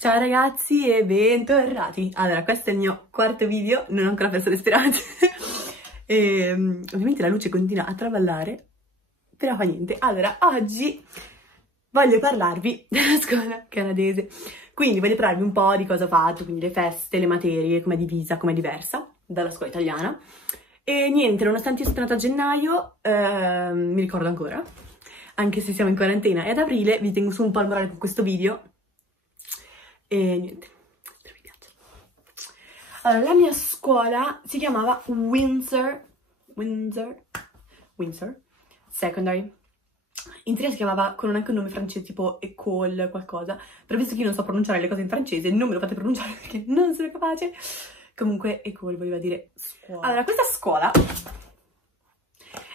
Ciao ragazzi e bentornati! Allora, questo è il mio quarto video, non ho ancora perso le speranze. Ovviamente la luce continua a traballare, però fa niente. Allora, oggi voglio parlarvi della scuola canadese. Quindi voglio parlarvi un po' di cosa ho fatto, quindi le feste, le materie, com'è divisa, com'è diversa dalla scuola italiana. E niente, nonostante io sia tornata a gennaio, mi ricordo ancora, anche se siamo in quarantena, e ad aprile vi tengo su un po' il morale con questo video. E niente, spero vi piaccia. Allora, la mia scuola si chiamava Windsor Secondary. In teoria si chiamava con anche un nome francese tipo École qualcosa, però visto che io non so pronunciare le cose in francese, non me lo fate pronunciare perché non sono capace. Comunque École voleva dire scuola. Allora, questa scuola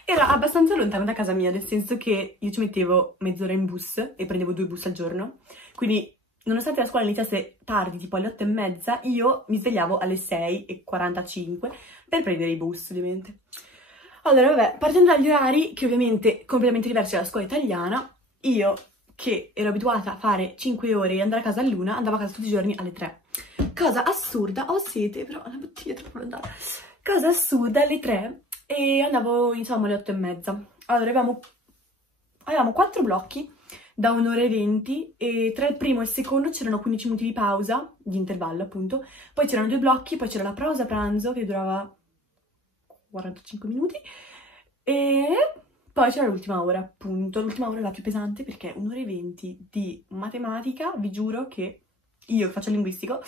era abbastanza lontana da casa mia, nel senso che io ci mettevo mezz'ora in bus e prendevo 2 bus al giorno, quindi nonostante la scuola iniziasse tardi, tipo alle 8:30, io mi svegliavo alle 6:45 per prendere i bus, ovviamente. Allora, vabbè, partendo dagli orari, che ovviamente completamente diversi dalla scuola italiana, io, che ero abituata a fare 5 ore e andare a casa all'1, andavo a casa tutti i giorni alle 3. Cosa assurda, ho sete, però la bottiglia è troppo lontana. Cosa assurda, alle 3, e andavo, insomma, alle 8:30. Allora, avevamo 4 blocchi, da 1 ora e 20, e tra il primo e il secondo c'erano 15 minuti di pausa, di intervallo appunto, poi c'erano 2 blocchi, poi c'era la pausa pranzo che durava 45 minuti, e poi c'era l'ultima ora appunto, l'ultima ora è la più pesante perché 1 ora e 20 di matematica, vi giuro che io che faccio il linguistico,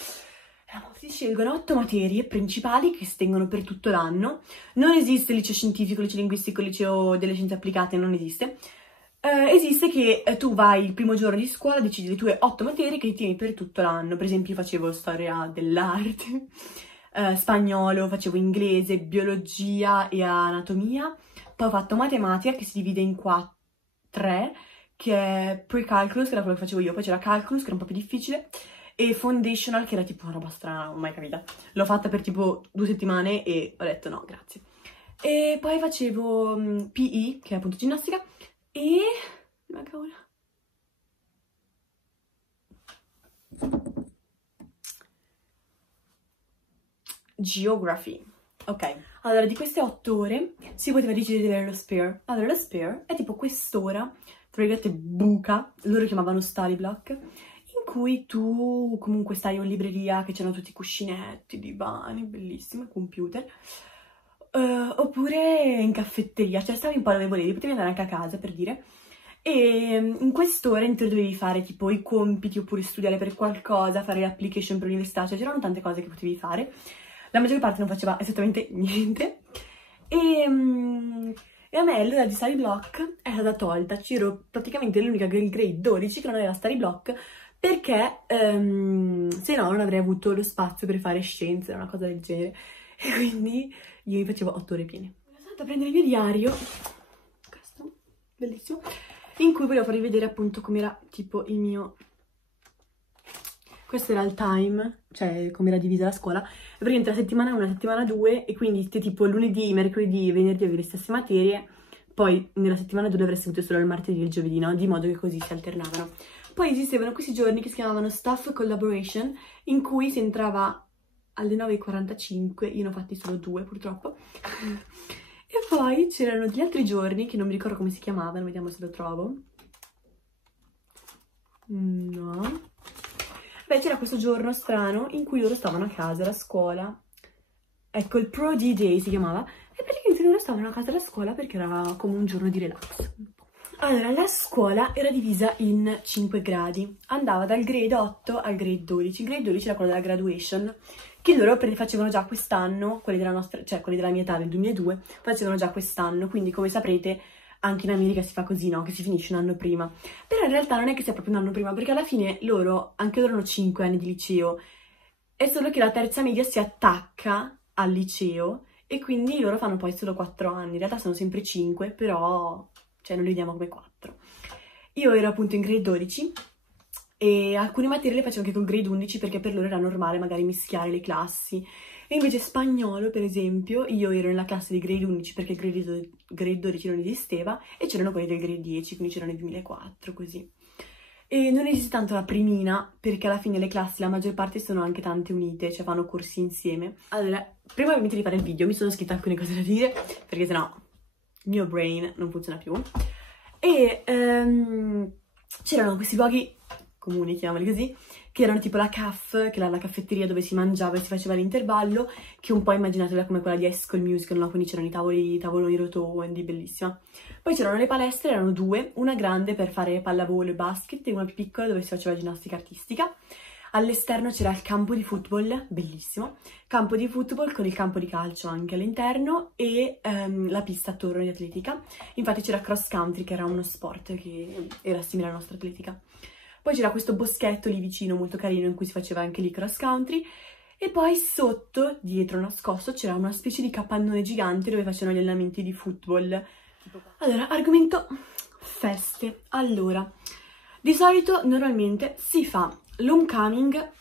si scelgono 8 materie principali che si tengono per tutto l'anno, non esiste liceo scientifico, liceo linguistico, liceo delle scienze applicate, non esiste. Esiste che tu vai il primo giorno di scuola, decidi le tue 8 materie che ti tieni per tutto l'anno. Per esempio io facevo storia dell'arte, spagnolo, facevo inglese, biologia e anatomia. Poi ho fatto matematica che si divide in 3, che è pre-calculus, che era quello che facevo io. Poi c'era calculus, che era un po' più difficile, e foundational, che era tipo una roba strana, non ho mai capita. L'ho fatta per tipo 2 settimane e ho detto no, grazie. E poi facevo PE, che è appunto ginnastica, e manca una. Geography. Ok, allora di queste 8 ore si poteva decidere di avere lo spare. Allora lo spare è tipo quest'ora, tra virgolette buca, loro chiamavano study block, in cui tu comunque stai in libreria, che c'erano tutti i cuscinetti, divani, bellissimi, computer, oppure in caffetteria, cioè stavi un po' dove volevi, potevi andare anche a casa per dire. E in quest'ora in teoria dovevi fare tipo i compiti oppure studiare per qualcosa, fare l'application per l'università, cioè c'erano tante cose che potevi fare. La maggior parte non faceva esattamente niente. E a me l'ora di study block è stata tolta, c'ero praticamente l'unica del grade 12 che non aveva study block perché se no non avrei avuto lo spazio per fare scienze, una cosa del genere. E quindi io mi facevo 8 ore piene. Sono andata a prendere il mio diario, questo, bellissimo, in cui volevo farvi vedere appunto com'era tipo il mio... Questo era il time, cioè com'era divisa la scuola. Praticamente la settimana 1, la settimana 2, e quindi tipo lunedì, mercoledì e venerdì avevi le stesse materie, poi nella settimana 2 avresti avuto solo il martedì e il giovedì, no? Di modo che così si alternavano. Poi esistevano questi giorni che si chiamavano staff collaboration, in cui si entrava alle 9:45, io ne ho fatti solo 2 purtroppo. E poi c'erano degli altri giorni che non mi ricordo come si chiamavano, vediamo se lo trovo. No. Beh, c'era questo giorno strano in cui loro stavano a casa da scuola. Ecco, il Pro D-Day si chiamava. E praticamente loro stavano a casa da scuola perché era come un giorno di relax. Allora, la scuola era divisa in 5 gradi. Andava dal grade 8 al grade 12. Il grade 12 era quello della graduation, che loro facevano già quest'anno, quelli della nostra, cioè quelli della mia età, del 2002, facevano già quest'anno. Quindi, come saprete, anche in America si fa così, no? Che si finisce un anno prima. Però in realtà non è che sia proprio un anno prima, perché alla fine loro, anche loro hanno 5 anni di liceo, è solo che la terza media si attacca al liceo e quindi loro fanno poi solo 4 anni. In realtà sono sempre 5, però cioè non li vediamo come 4. Io ero appunto in grade 12 e alcune materie le facevo anche col grade 11 perché per loro era normale magari mischiare le classi. E invece spagnolo, per esempio, io ero nella classe di grade 11 perché il grade 12 non esisteva, e c'erano quelli del grade 10, quindi c'erano i 2004, così. E non esiste tanto la primina, perché alla fine le classi, la maggior parte sono anche tante unite, cioè fanno corsi insieme. Allora, prima ovviamente di fare il video mi sono scritta alcune cose da dire, perché sennò il mio brain non funziona più. E c'erano questi luoghi comuni, chiamiamoli così, che erano tipo la CAF, che era la caffetteria dove si mangiava e si faceva l'intervallo, che un po' immaginatela come quella di High School Musical, no? Quindi c'erano i tavoloni rotondi, bellissima. Poi c'erano le palestre, erano due, una grande per fare pallavolo e basket e una più piccola dove si faceva ginnastica artistica. All'esterno c'era il campo di football, bellissimo, campo di football con il campo di calcio anche all'interno e la pista attorno di atletica. Infatti c'era cross country, che era uno sport che era simile alla nostra atletica. Poi c'era questo boschetto lì vicino, molto carino, in cui si faceva anche lì cross country. E poi sotto, dietro nascosto, c'era una specie di capannone gigante dove facevano gli allenamenti di football. Allora, argomento feste. Allora, di solito normalmente si fa l'homecoming,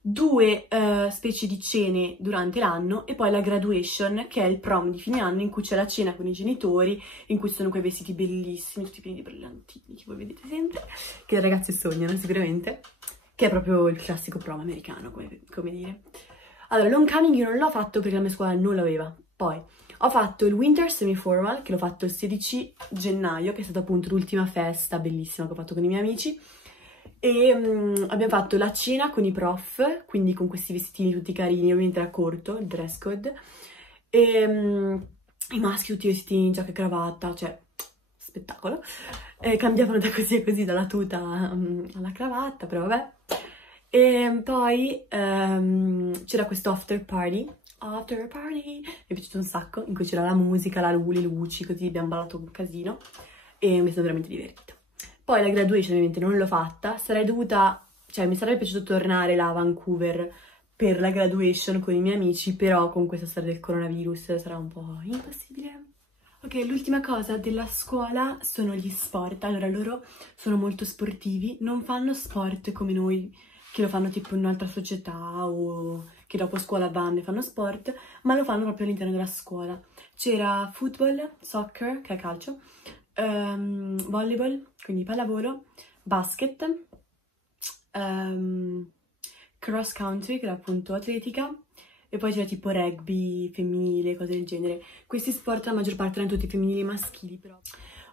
due specie di cene durante l'anno e poi la graduation, che è il prom di fine anno in cui c'è la cena con i genitori, in cui sono quei vestiti bellissimi, tutti pieni di brillantini, che voi vedete sempre, che le ragazze sognano sicuramente, che è proprio il classico prom americano, come dire. Allora, l'homecoming io non l'ho fatto perché la mia scuola non l'aveva. Poi ho fatto il winter semi-formal, che l'ho fatto il 16 gennaio, che è stata appunto l'ultima festa bellissima che ho fatto con i miei amici. E abbiamo fatto la cena con i prof, quindi con questi vestitini tutti carini, ovviamente era corto, il dress code, e i maschi tutti vestiti in giacca e cravatta, cioè spettacolo, cambiavano da così a così, dalla tuta alla cravatta, però vabbè. E poi c'era questo after party, mi è piaciuto un sacco, in cui c'era la musica, le luci, così abbiamo ballato un casino e mi sono veramente divertita. Poi la graduation ovviamente non l'ho fatta, mi sarebbe piaciuto tornare là a Vancouver per la graduation con i miei amici, però con questa storia del coronavirus sarà un po' impossibile. Ok, l'ultima cosa della scuola sono gli sport. Allora, loro sono molto sportivi, non fanno sport come noi, che lo fanno tipo in un'altra società o che dopo scuola vanno e fanno sport, ma lo fanno proprio all'interno della scuola. C'era football, soccer, che è calcio, volleyball, quindi pallavolo, basket, cross country, che era appunto atletica, e poi c'era tipo rugby femminile, cose del genere. Questi sport la maggior parte erano tutti femminili e maschili, però.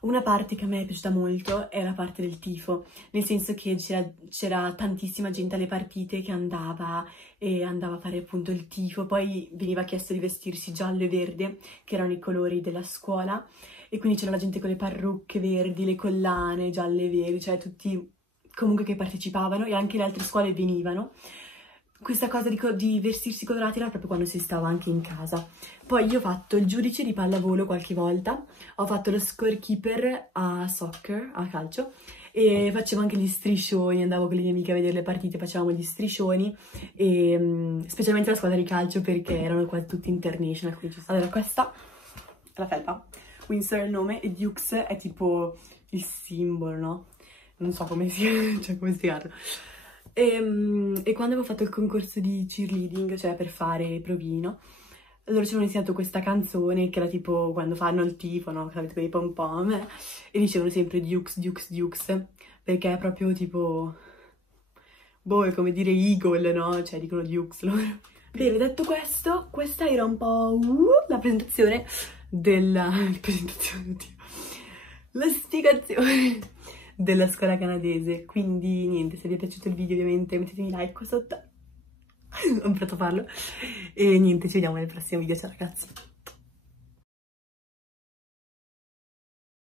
Una parte che a me è piaciuta molto è la parte del tifo, nel senso che c'era tantissima gente alle partite che andava a fare appunto il tifo, poi veniva chiesto di vestirsi giallo e verde, che erano i colori della scuola, e quindi c'era la gente con le parrucche verdi, le collane gialle e verdi, cioè tutti comunque che partecipavano, e anche le altre scuole venivano. Questa cosa di vestirsi colorati era proprio quando si stava anche in casa. Poi io ho fatto il giudice di pallavolo qualche volta, ho fatto lo scorekeeper a soccer, a calcio, e facevo anche gli striscioni, andavo con le mie amiche a vedere le partite, facevamo gli striscioni, e specialmente la squadra di calcio perché erano quasi tutti international. Allora, questa è la felpa, Windsor è il nome e Dukes è tipo il simbolo, no? Non so come spiegarlo. E quando avevo fatto il concorso di cheerleading, cioè per fare i provino, allora ci avevano insegnato questa canzone che era tipo quando fanno il tifo, no? Sapete, con i pom pom, e dicevano sempre Dukes, Dukes, Dukes, perché è proprio tipo, boh, è come dire Eagle, no? Cioè dicono Dukes loro. Bene, detto questo, questa era un po' la presentazione la spiegazione della scuola canadese. Quindi niente, se vi è piaciuto il video ovviamente mettetemi like qua sotto, ho imparato a farlo, e niente, ci vediamo nel prossimo video, ciao ragazzi.